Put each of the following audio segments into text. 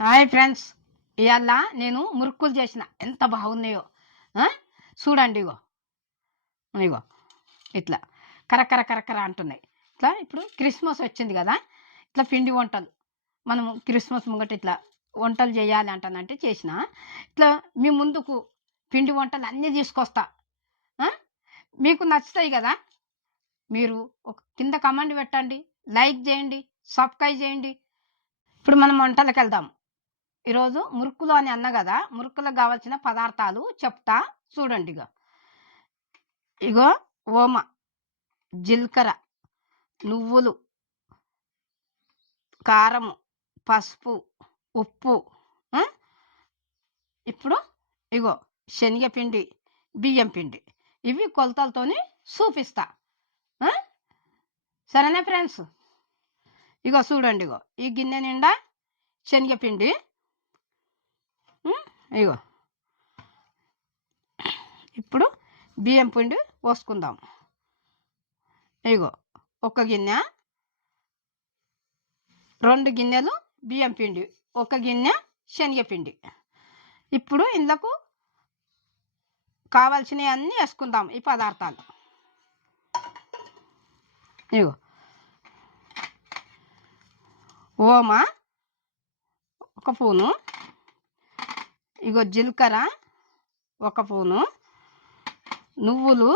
Hi friends. ఇవాళ నేను మురుక్కులు చేసిన. ఎంత బాగున్నాయో. చూడండి ఇగో. ఇగో. ఇట్లా. కరకర కరకర అంటున్నాయి. ఇట్లా ఇప్పుడు క్రిస్మస్ వచ్చింది కదా. ఇట్లా పిండి వంటలు. మనము క్రిస్మస్ ముంగట ఇట్లా వంటలు చేయాలి అంటానంటే చేసిన. ఇట్లా మీ ముందుకు పిండి వంటలు అన్నీ తీసుకొస్తా. మీకు నచ్చుతాయి కదా. మీరు ఒక కింద కమెంట్ పెట్టండి. లైక్ చేయండి. సబ్స్క్రైబ్ చేయండి. ఇప్పుడు మనం వంటలకు వెళ్దాం. ఈరోజు మురుకులు అని అన్న కదా మురుకులకు కావాల్సిన పదార్థాలు చెప్తా చూడండి ఇగో. ఇగో ఓమ జీలకర్ర నువ్వులు కారము పసుపు ఉప్పు ఇప్పుడు ఇగో శనగపిండి బియ్యం పిండి. ఇవి కొలతలతోని చూపిస్తా సరేనా ఫ్రెండ్స్? ఇగో చూడండి ఇగో ఈ గిన్నె నిండా శనగపిండి ఇగో. ఇప్పుడు బియ్యం పిండి పోసుకుందాం. ఇగో ఒక గిన్నె రెండు గిన్నెలు బియ్యం పిండి ఒక గిన్నె శనగపిండి ఇప్పుడు ఇందుకు కావాల్సినవి అన్నీ వేసుకుందాం ఈ పదార్థాలు. ఇగో. ఓమా ఒక పూను ఇగో జీలకర్ర ఒక పూను నువ్వులు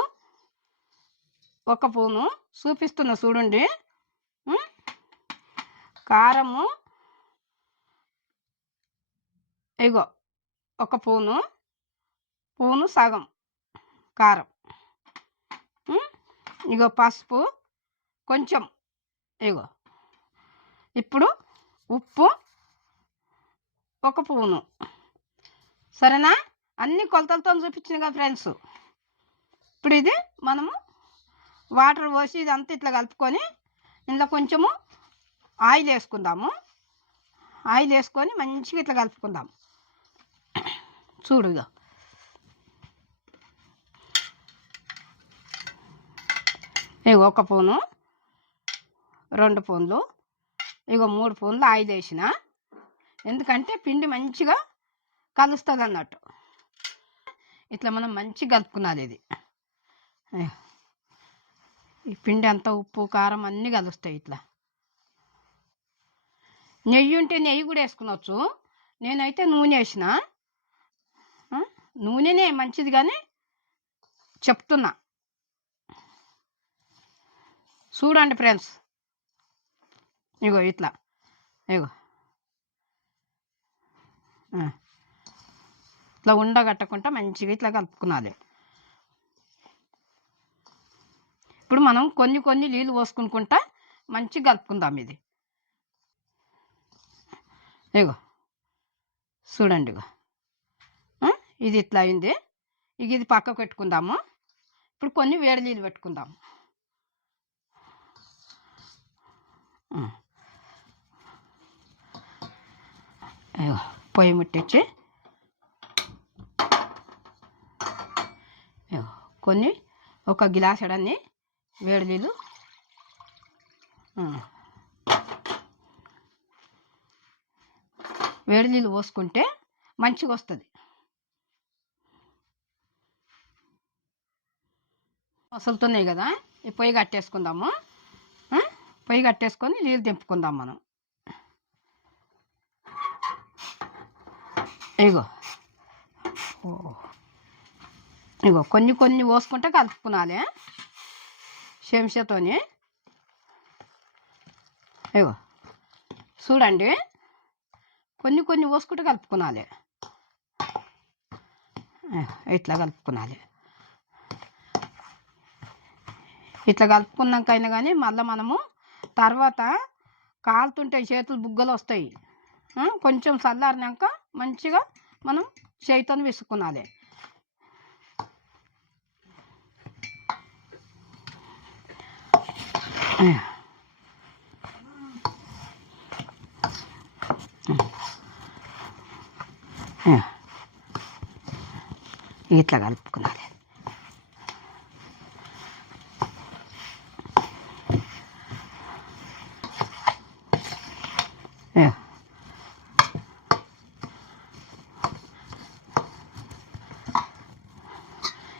ఒక పూను చూపిస్తున్నా చూడండి. కారము ఇగో ఒక పూను పూను సగం కారం. ఇగో పసుపు కొంచెం ఇగో. ఇప్పుడు ఉప్పు ఒక పూను. సరేనా? అన్ని కొలతలతో చూపించిన కదా ఫ్రెండ్స్. ఇప్పుడు ఇది మనము వాటర్ పోసి ఇదంతా ఇట్లా కలుపుకొని ఇందులో కొంచెము ఆయిల్ వేసుకుందాము. ఆయిల్ వేసుకొని మంచిగా ఇట్లా కలుపుకుందాం. చూడుగా ఇగో. ఇగో ఒక పూను రెండు పూన్లు ఇగో మూడు పూన్లు ఆయిల్ వేసిన. ఎందుకంటే పిండి మంచిగా కలుస్తుంది అన్నట్టు ఇట్లా మనం మంచిగా కలుపుకున్నది ఇది. ఈ పిండి అంతా ఉప్పు కారం అన్నీ కలుస్తాయి ఇట్లా. నెయ్యి ఉంటే నెయ్యి కూడా వేసుకునొచ్చు. నేనైతే నూనె వేసిన. నూనెనే మంచిది కానీ చెప్తున్నా. చూడండి ఫ్రెండ్స్. ఇగో ఇట్లా. ఇగో. ఆ. ఇట్లా ఉండగట్టకుండా మంచిగా ఇట్లా కలుపుకున్నది ఇప్పుడు మనం కొన్ని కొన్ని నీళ్ళు పోసుకుంటా మంచిగా కలుపుకుందాం ఇది. ఇగో చూడండి ఇగో. ఇది ఇట్లా అయింది. ఇక ఇది పక్కకు పెట్టుకుందాము. ఇప్పుడు కొన్ని వేడి నీళ్ళు పెట్టుకుందాము. పొయ్యి ముట్టించి ఇగో కొన్ని ఒక గిలాస్ ఎడన్ని వేడి నీళ్ళు. వేడి నీళ్ళు పోసుకుంటే మంచిగా వస్తుంది. మసలుతున్నాయి కదా ఈ పొయ్యి కట్టేసుకుందాము. పొయ్యి కట్టేసుకొని నీళ్ళు తెంపుకుందాం మనం. ఇగో. ఓ. ఇగో కొన్ని కొన్ని పోసుకుంటే కలుపుకునాలి చెంచాతోని ఇగో చూడండి కొన్ని కొన్ని పోసుకుంటే కలుపుకునాలి. ఇట్లా కలుపుకునాలి. ఇట్లా కలుపుకున్నాకైనా కానీ మళ్ళీ మనము తర్వాత కాలుతుంటే చేతులు బుగ్గలు వస్తాయి. కొంచెం చల్లారినాక మంచిగా మనం చేతితో విసుకునాలి ఇట్లా కలుపుకున్నది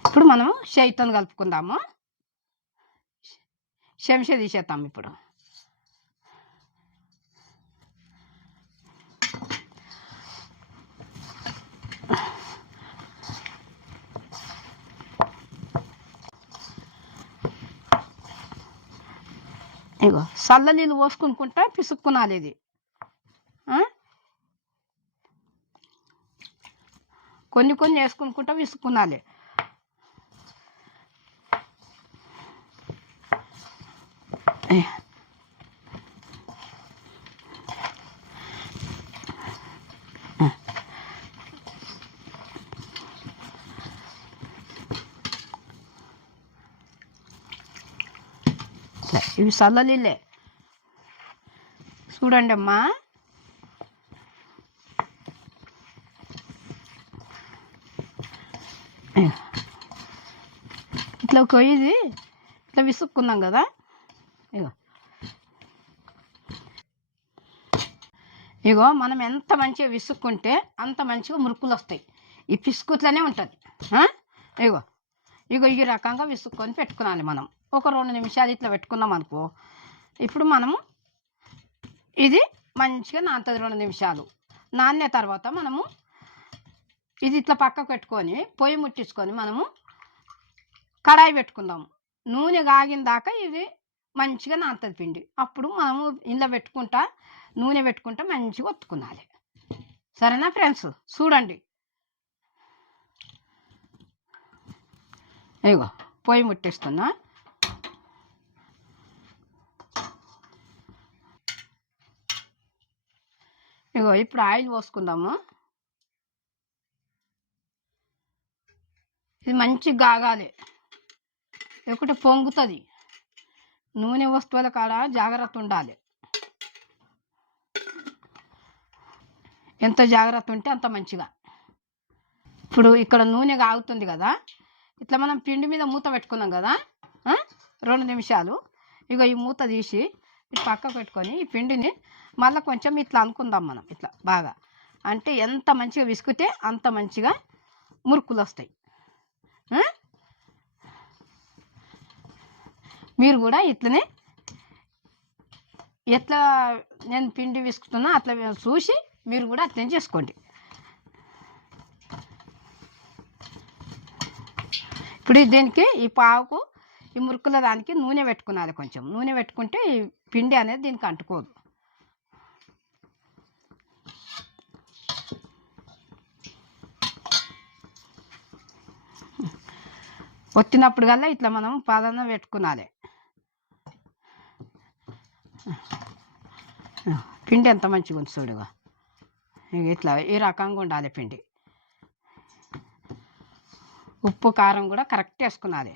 ఇప్పుడు మనము చైతన్ కలుపుకుందాము. చెంచా తీసేద్దాం ఇప్పుడు. ఇగో చల్ల నీళ్ళు పోసుకునుకుంటా పిసుక్కునాలి ఇది. కొన్ని కొన్ని వేసుకునుకుంటా విసుక్కునాలి. ఇవి చల్లలీళ్ళే చూడండి అమ్మా ఇట్లా కొయ్యిది ఇట్లా విసుక్కున్నాం కదా. ఇగో. ఇగో మనం ఎంత మంచిగా విసుక్కుంటే అంత మంచిగా మురుకులు వస్తాయి. ఈ పిసుకుట్లనే ఉంటుంది. ఇగో. ఇగో ఈ రకంగా విసుక్కొని పెట్టుకునాలి మనం. ఒక రెండు నిమిషాలు ఇట్లా పెట్టుకున్నాం అనుకో. ఇప్పుడు మనము ఇది మంచిగా నానుతుంది రెండు నిమిషాలు. నాన్న తర్వాత మనము ఇది ఇట్లా పక్కకు పెట్టుకొని పొయ్యి ముట్టించుకొని మనము కడాయి పెట్టుకుందాము. నూనె కాగిన దాకా ఇది మంచిగా నానుతుంది పిండి. అప్పుడు మనము ఇంట్లో పెట్టుకుంటా నూనె పెట్టుకుంటా మంచిగా ఒత్తుకునాలి. సరేనా ఫ్రెండ్స్? చూడండి. ఇగో పొయ్యి ముట్టిస్తున్నా. ఇగో ఇప్పుడు ఆయిల్ పోసుకుందాము. ఇది మంచిగా గాగాలి. ఒకటి పొంగుతుంది. నూనె వస్తువుల కాడ జాగ్రత్త ఉండాలి. ఎంత జాగ్రత్త ఉంటే అంత మంచిగా. ఇప్పుడు ఇక్కడ నూనె ఆగుతుంది కదా. ఇట్లా మనం పిండి మీద మూత పెట్టుకున్నాం కదా. రెండు నిమిషాలు. ఇక ఈ మూత తీసి పక్క పెట్టుకొని ఈ పిండిని మళ్ళీ కొంచెం ఇట్లా అనుకుందాం మనం ఇట్లా బాగా. అంటే ఎంత మంచిగా విసుకుతే అంత మంచిగా మురుకులు వస్తాయి. మీరు కూడా ఇట్లనే ఎట్లా నేను పిండి విసుకుతున్నా అట్లా చూసి మీరు కూడా అట్లనే చేసుకోండి. ఇప్పుడు దీనికి ఈ పావుకు ఈ మురుకుల దానికి నూనె పెట్టుకున్నాలి కొంచెం. నూనె పెట్టుకుంటే ఈ పిండి అనేది దీనికి అంటుకోదు. వచ్చినప్పుడు కల్లా ఇట్లా మనం పాలన పెట్టుకునాలి. పిండి ఎంత మంచిగా ఉంది చూడుగా. ఇట్లా ఈ రకంగా ఉండాలి పిండి. ఉప్పు కారం కూడా కరెక్ట్ వేసుకున్నది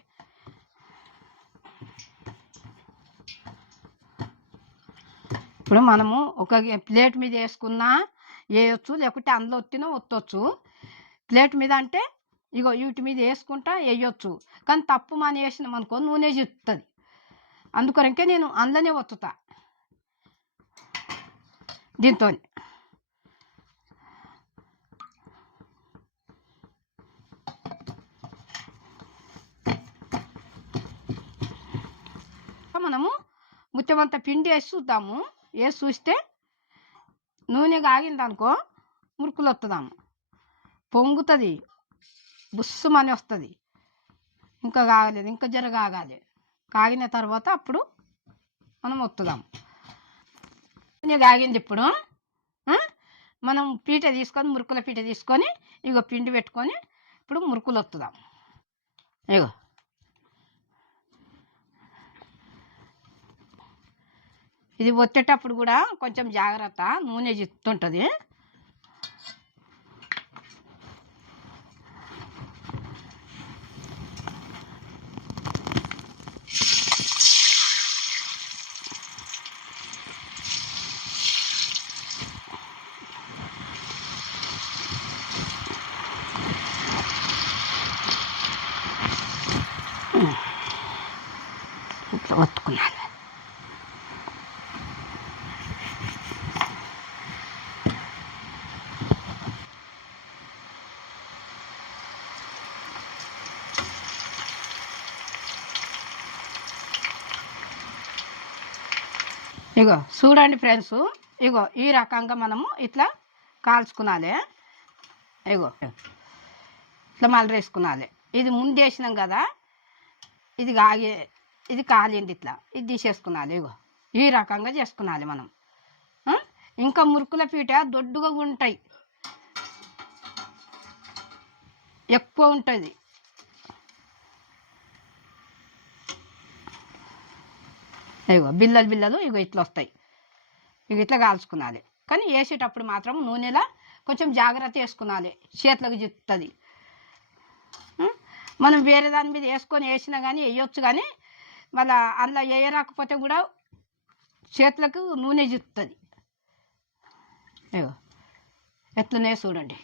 ఇప్పుడు మనము ఒక ప్లేట్ మీద వేసుకున్నా వేయొచ్చు లేకుంటే అందులో వచ్చినా ఒత్తవచ్చు ప్లేట్ మీద అంటే ఇగో వీటి మీద వేసుకుంటా వేయొచ్చు. కానీ తప్పు మన వేసినాం అనుకో నూనె చెప్తుంది అందుకొరకే నేను అందులోనే ఒత్తుతా. దీంతో మనము ముత్యమంత పిండి వేసి చూద్దాము. వేసి చూస్తే నూనె కాగిందనుకో మురుకులు వస్తుందాము పొంగుతుంది. బుస్సుమని వస్తుంది. ఇంకా కాగలేదు ఇంకా జర కాగాలి. కాగిన తర్వాత అప్పుడు మనం ఒత్తుదాం. కొంచెం కాగింది ఇప్పుడు మనం పీట తీసుకొని మురుకుల పీట తీసుకొని ఇగో పిండి పెట్టుకొని ఇప్పుడు మురుకులు ఒత్తుదాం. ఇగో. ఇది ఒత్తేటప్పుడు కూడా కొంచెం జాగ్రత్త నూనె చిత్తుంటుంది ఇగో చూడండి ఫ్రెండ్స్ ఇగో ఈ రకంగా మనము ఇట్లా కాల్చుకునాలి. ఇగో ఇట్లా మలరేసుకునాలి. ఇది ముందు చేసినాం కదా ఇది కాగి ఇది కాలింది ఇట్లా. ఇది తీసేసుకునాలి ఇగో. ఈ రకంగా చేసుకునాలి మనం. ఇంకా మురుకుల పీట దొడ్డుగా ఉంటాయి. ఎక్కువ ఉంటుంది. ఇగో బిల్లలు బిల్లలు ఇగో ఇట్లా వస్తాయి. ఇక ఇట్లా కాల్చుకునాలి. కానీ వేసేటప్పుడు మాత్రం నూనెలా కొంచెం జాగ్రత్త వేసుకునాలి. చేతులకు చిత్తుంది. మనం వేరే దాని మీద వేసుకొని వేసినా కానీ వేయొచ్చు కానీ మళ్ళా అందులో వేయరాకపోతే కూడా చేతులకు నూనె చిత్తుంది. ఇగో ఎట్లనే చూడండి.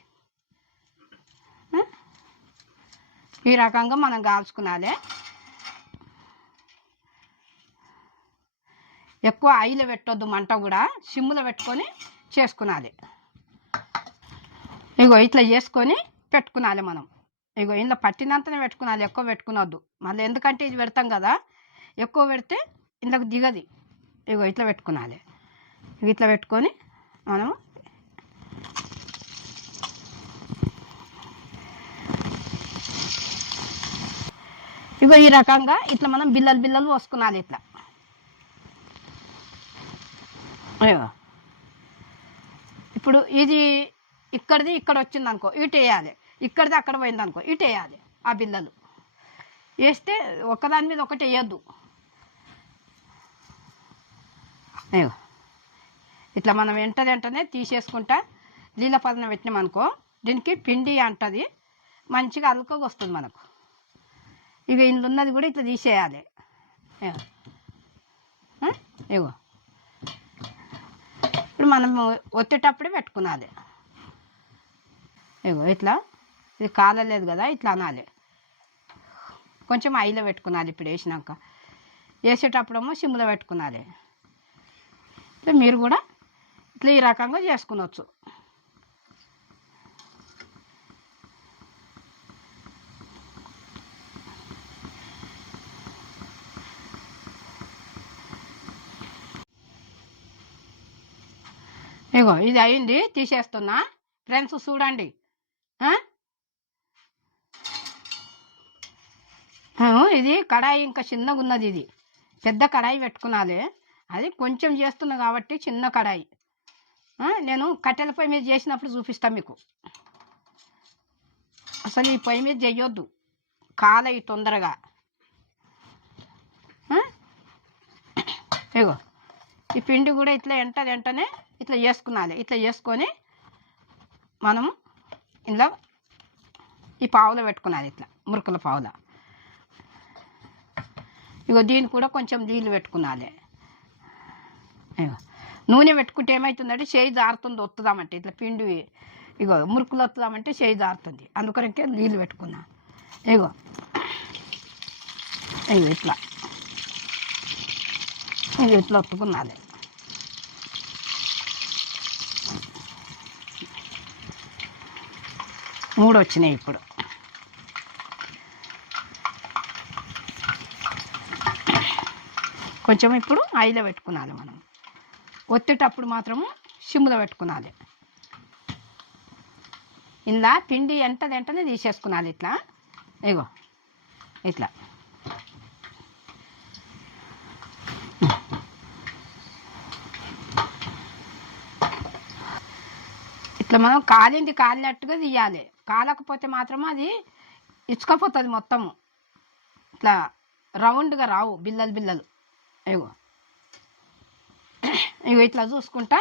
ఈ రకంగా మనం కాల్చుకునాలి. ఎక్కువ ఆయిల్ పెట్టొద్దు మంట కూడా సిమ్ములో పెట్టుకొని చేసుకునాలి. ఇగో ఇట్లా చేసుకొని పెట్టుకునాలి మనం. ఇగో ఇందులో పట్టినంతనే పెట్టుకునాలి ఎక్కువ పెట్టుకునొద్దు. మళ్ళీ ఎందుకంటే ఇది పెడతాం కదా ఎక్కువ పెడితే ఇందులోకి దిగది. ఇగో ఇట్లా పెట్టుకునాలి. ఇట్లా పెట్టుకొని మనము ఇగో ఈ రకంగా ఇట్లా మనం బిల్లలు బిల్లలు పోసుకునాలి ఇట్లా అయ్యో ఇప్పుడు ఇది ఇక్కడిది ఇక్కడ వచ్చింది అనుకో ఇటు వేయాలి. ఇక్కడిది అక్కడ పోయింది అనుకో ఇటు వేయాలి ఆ బిల్లలు వేస్తే ఒకదాని మీద ఒకటి వేయద్దు. అయ్యో. ఇట్లా మనం వెంట వెంటనే తీసేసుకుంటా నీళ్ళ పెట్టినాం పెట్టినామనుకో దీనికి పిండి అంటది మంచిగా అలుకగా వస్తుంది మనకు. ఇక ఇందులో ఉన్నది కూడా ఇట్లా తీసేయాలి. ఇగో. ఇప్పుడు మనం ఒత్తేటప్పుడే పెట్టుకున్నది ఇగో ఇట్లా. ఇది కాలలేదు కదా ఇట్లా అనాలి. కొంచెం ఐలో పెట్టుకునాలి ఇప్పుడు వేసినాక. వేసేటప్పుడేమో సిమ్లో పెట్టుకునాలి. ఇట్లా మీరు కూడా ఇట్లా ఈ రకంగా చేసుకునవచ్చు ఇగో ఇది అయింది తీసేస్తున్నా. ఫ్రెండ్స్ చూడండి. ఇది కడాయి ఇంకా చిన్నగా ఉన్నది ఇది. పెద్ద కడాయి పెట్టుకున్నాలి అది కొంచెం చేస్తున్నా కాబట్టి చిన్న కడాయి. నేను కట్టెల పొయ్యి మీద చేసినప్పుడు చూపిస్తాను మీకు. అసలు ఈ పొయ్యి మీద చేయొద్దు. కాలయి తొందరగా. ఇగో. ఈ పిండి కూడా ఇట్లా ఎంట వెంటనే ఇట్లా చేసుకున్నాలి ఇట్లా చేసుకొని మనం ఇందులో ఈ పావులో పెట్టుకున్నాలి ఇట్లా మురుకుల పావుల. ఇగో దీన్ని కూడా కొంచెం నీళ్ళు పెట్టుకున్నాలి ఇగో నూనె పెట్టుకుంటే ఏమవుతుందంటే చేయి జారుతుంది వస్తుందామంటే ఇట్లా పిండి ఇగో మురుకులు వస్తుందామంటే చేయి జారుతుంది. అందుకొరకే నీళ్ళు పెట్టుకున్నా. ఇగో ఇగో ఇట్లా. ఇగో ఇట్లా ఒత్తుకున్నాలి మూడు వచ్చినాయి ఇప్పుడు కొంచెం ఇప్పుడు ఐలో పెట్టుకున్నాలి మనం ఒత్తేటప్పుడు మాత్రము సిమ్లో పెట్టుకున్నాలి ఇలా పిండి ఎంతది ఎంటనే తీసేసుకునాలి ఇట్లా ఇగో ఇట్లా ఇట్లా మనం కాలింది కాలినట్టుగా తీయాలి. కాలకపోతే మాత్రం అది ఇచ్చుకపోతుంది మొత్తము. ఇట్లా రౌండ్గా రావు బిల్లలు బిల్లలు. ఇగో. ఇగో ఇట్లా చూసుకుంటా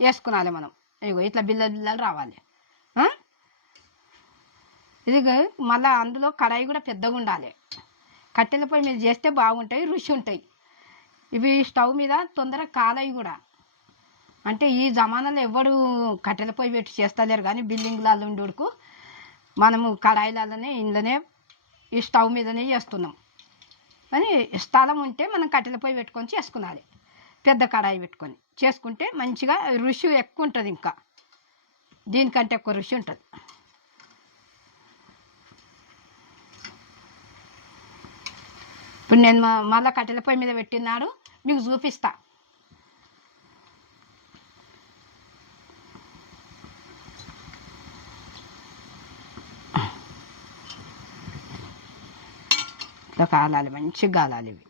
వేసుకునాలి మనం. ఇగో ఇట్లా బిల్లలు బిల్లలు రావాలి. ఇది మళ్ళీ అందులో కడాయి కూడా పెద్దగా ఉండాలి. కట్టెల పొయ్యి మీద చేస్తే బాగుంటాయి రుచి ఉంటాయి. ఇవి స్టవ్ మీద తొందరగా కాలయి కూడా. అంటే ఈ జమానాలో ఎవడు కట్టెల పొయ్యి పెట్టి చేస్తలేరు కానీ బిల్డింగ్లలో ఉండుకు మనము కడాయిలలోనే ఇంట్లోనే ఈ స్టవ్ మీదనే చేస్తున్నాం. కానీ స్థలం ఉంటే మనం కట్టెల పొయ్యి పెట్టుకొని చేసుకునాలి పెద్ద కడాయి పెట్టుకొని. చేసుకుంటే మంచిగా రుచి ఎక్కువ ఉంటుంది ఇంకా. దీనికంటే ఎక్కువ రుచి ఉంటుంది. ఇప్పుడు నేను మ- మళ్ళా కట్టెల పొయ్యి మీద పెట్టినాడు మీకు చూపిస్తా. ఇట్లా కాలాలి మంచి కాలాలి ఇవి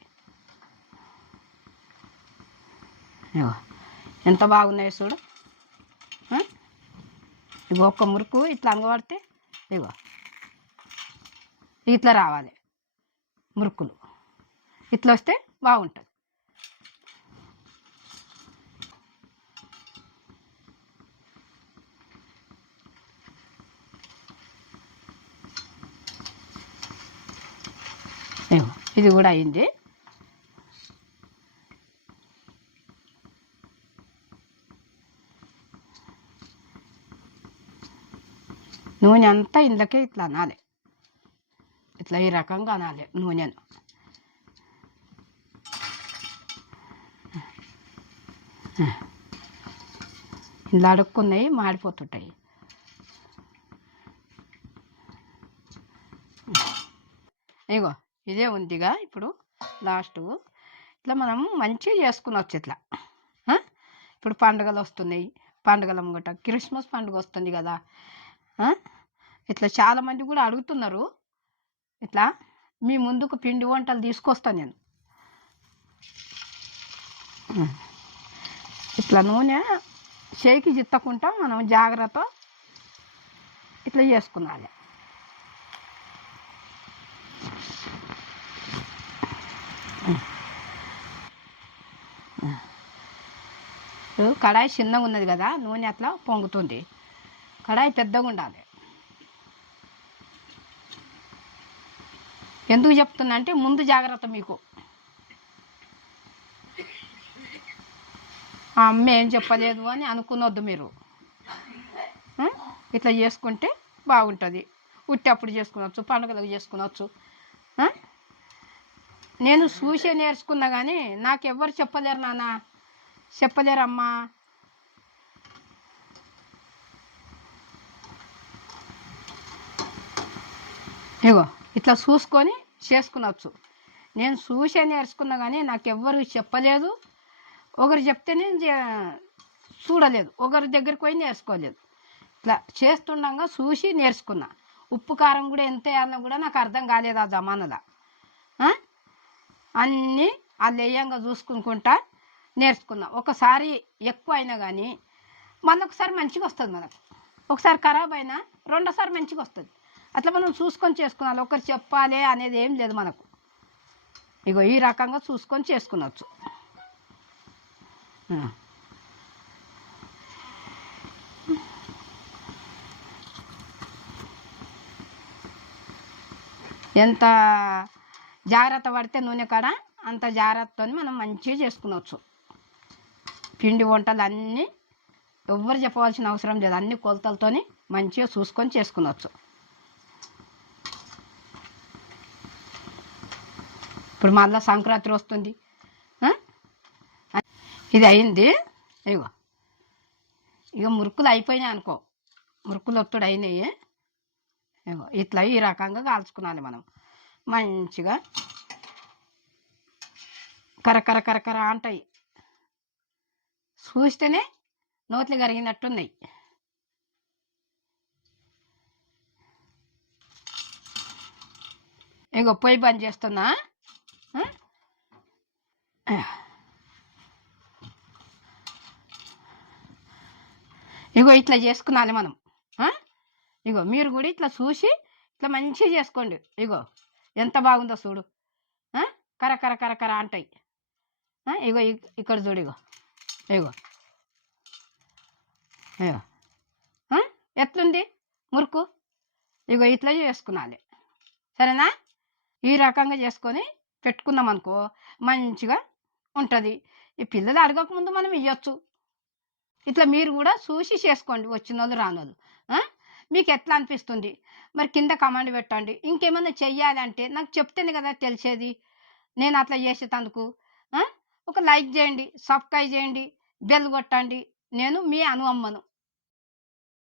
ఇగో ఎంత బాగున్నాయో చూడు ఇగో ఒక్క మురుకు ఇట్లా అంగబడితే ఇగో ఇట్లా రావాలి మురుకులు ఇట్లా వస్తే బాగుంటుంది ఇగో ఇది కూడా అయింది. నూనె అంతా ఇందులోకే ఇట్లా అనాలి. ఇట్లా ఈ రకంగా అనాలి నూనెను. ఇలా అడుక్కున్నాయి మాడిపోతుంటాయి. ఇగో ఇదే ఉందిగా ఇప్పుడు లాస్ట్. ఇట్లా మనం మంచిగా చేసుకునొచ్చు ఇట్లా. ఇప్పుడు పండుగలు వస్తున్నాయి. పండుగల ముంగట క్రిస్మస్ పండుగ వస్తుంది కదా. ఇట్లా చాలామంది కూడా అడుగుతున్నారు. ఇట్లా మీ ముందుకు పిండి వంటలు తీసుకొస్తాను నేను. ఇట్లా నూనె చేయికి చిత్తకుండా మనం జాగ్రత్త ఇట్లా చేసుకున్నాలి ఇప్పుడు కడాయి చిన్నగా ఉన్నది కదా నూనె అట్లా పొంగుతుంది. కడాయి పెద్దగా ఉండాలి. ఎందుకు చెప్తున్నా అంటే ముందు జాగ్రత్త మీకు. ఆ అమ్మ ఏం చెప్పలేదు అని అనుకునొద్దు మీరు. ఇట్లా చేసుకుంటే బాగుంటుంది. ఉట్టి అప్పుడు చేసుకునొచ్చు పండుగలకు చేసుకునవచ్చు నేను చూసే నేర్చుకున్నా కానీ నాకు ఎవ్వరు చెప్పలేరు నాన్న. చెప్పలేరమ్మా. ఇగో ఇట్లా చూసుకొని చేసుకునవచ్చు నేను చూసే నేర్చుకున్నా కానీ నాకు ఎవ్వరు చెప్పలేదు. ఒకరు చెప్తే నేను చూడలేదు. ఒకరి దగ్గరికి పోయి నేర్చుకోలేదు. ఇట్లా చేస్తుండగా చూసి నేర్చుకున్నా. ఉప్పు కారం కూడా ఎంత అన్న కూడా నాకు అర్థం కాలేదు ఆ జమానాలో. అన్నీ ఆ లెయ్యంగా చూసుకుంటా నేర్చుకున్నా. ఒకసారి ఎక్కువ అయినా కానీ మళ్ళీ ఒకసారి మంచిగా వస్తుంది మనకు. ఒకసారి ఖరాబ్ అయినా రెండోసారి మంచిగా వస్తుంది. అట్లా మనం చూసుకొని చేసుకున్నాం ఒకరు చెప్పాలి అనేది ఏం లేదు మనకు. ఇగో ఈ రకంగా చూసుకొని చేసుకునవచ్చు ఎంత జాగ్రత్త పడితే నూనె కాడ అంత జాగ్రత్తతో మనం మంచిగా చేసుకునవచ్చు పిండి వంటలు అన్నీ ఎవ్వరు చెప్పవలసిన అవసరం లేదు. అన్ని కొలతలతోని మంచిగా చూసుకొని చేసుకునవచ్చు ఇప్పుడు మళ్ళీ సంక్రాంతి వస్తుంది. ఇది అయింది. ఇగో. ఇక మురుకులు అయిపోయినాయి అనుకో. మురుకులు ఒత్తుడు అయినాయి ఇగో. ఇట్లా ఈ రకంగా కాల్చుకున్నాలి మనం. మంచిగా కరకర కరకర అంటాయి. చూస్తేనే నోట్లు కరిగినట్టున్నాయి. ఇగో పొయ్యి బంద్ చేస్తున్నా. ఇగో ఇట్లా చేసుకున్నాలి మనం. ఇగో మీరు కూడా ఇట్లా చూసి ఇట్లా మంచిగా చేసుకోండి. ఇగో ఎంత బాగుందో చూడు. కర కర కర కర అంటాయి. ఇగో ఇక్కడ చూడు ఇగో. ఇగో. ఇగో. ఎట్లుంది? మురుకు? ఇగో ఇట్లా చేసుకున్నాలి సరేనా? ఈ రకంగా చేసుకొని పెట్టుకున్నాం అనుకో మంచిగా ఉంటుంది. ఈ పిల్లలు అడగకముందు మనం ఇవ్వచ్చు ఇట్లా మీరు కూడా చూసి చేసుకోండి వచ్చిన వాళ్ళు రాని వాళ్ళు మీకు ఎట్లా అనిపిస్తుంది? మరి కింద కమాండ్ పెట్టండి. ఇంకేమైనా చెయ్యాలంటే నాకు చెప్తేనే కదా తెలిసేది. నేను అట్లా చేసేటందుకు ఒక లైక్ చేయండి సబ్స్క్రైబ్ చేయండి బెల్ కొట్టండి. నేను మీ అను అమ్మను